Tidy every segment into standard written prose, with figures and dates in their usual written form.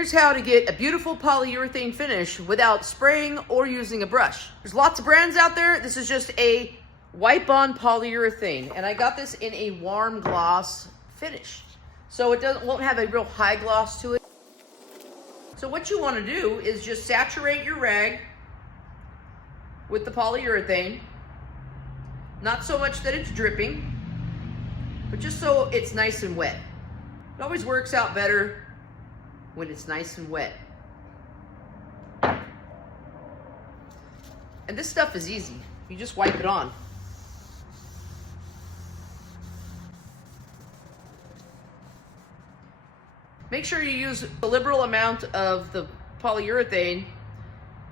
Here's how to get a beautiful polyurethane finish without spraying or using a brush. There's lots of brands out there. This is just a wipe-on polyurethane, and I got this in a warm gloss finish. So it won't have a real high gloss to it. So what you want to do is just saturate your rag with the polyurethane. Not so much that it's dripping, but just so it's nice and wet. It always works out better when it's nice and wet. And this stuff is easy. You just wipe it on. Make sure you use a liberal amount of the polyurethane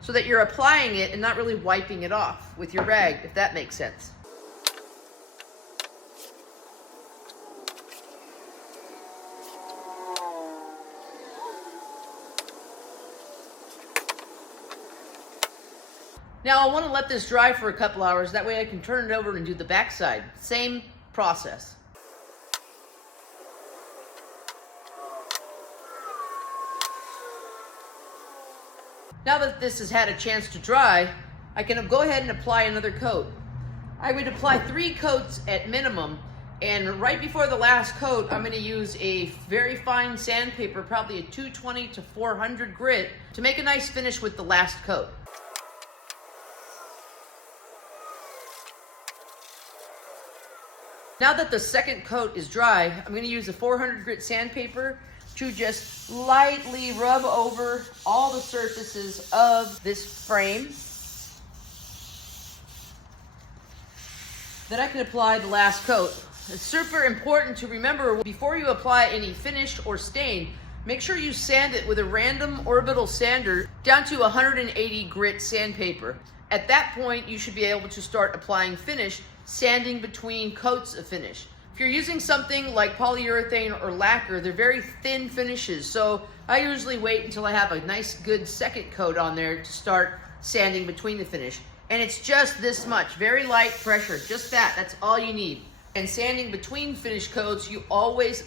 so that you're applying it and not really wiping it off with your rag, if that makes sense. Now I want to let this dry for a couple hours, that way I can turn it over and do the backside. Same process. Now that this has had a chance to dry, I can go ahead and apply another coat. I would apply 3 coats at minimum, and right before the last coat, I'm going to use a very fine sandpaper, probably a 220 to 400 grit, to make a nice finish with the last coat. Now that the second coat is dry, I'm going to use a 400 grit sandpaper to just lightly rub over all the surfaces of this frame. Then I can apply the last coat. It's super important to remember, before you apply any finish or stain, make sure you sand it with a random orbital sander down to 180 grit sandpaper. At that point, you should be able to start applying finish, sanding between coats of finish. If you're using something like polyurethane or lacquer, they're very thin finishes, so I usually wait until I have a nice good second coat on there to start sanding between the finish. And it's just this much, very light pressure, just that's all you need. And sanding between finish coats, you always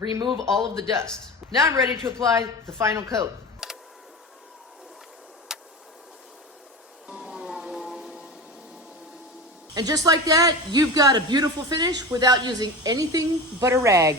remove all of the dust. Now I'm ready to apply the final coat. And just like that, you've got a beautiful finish without using anything but a rag.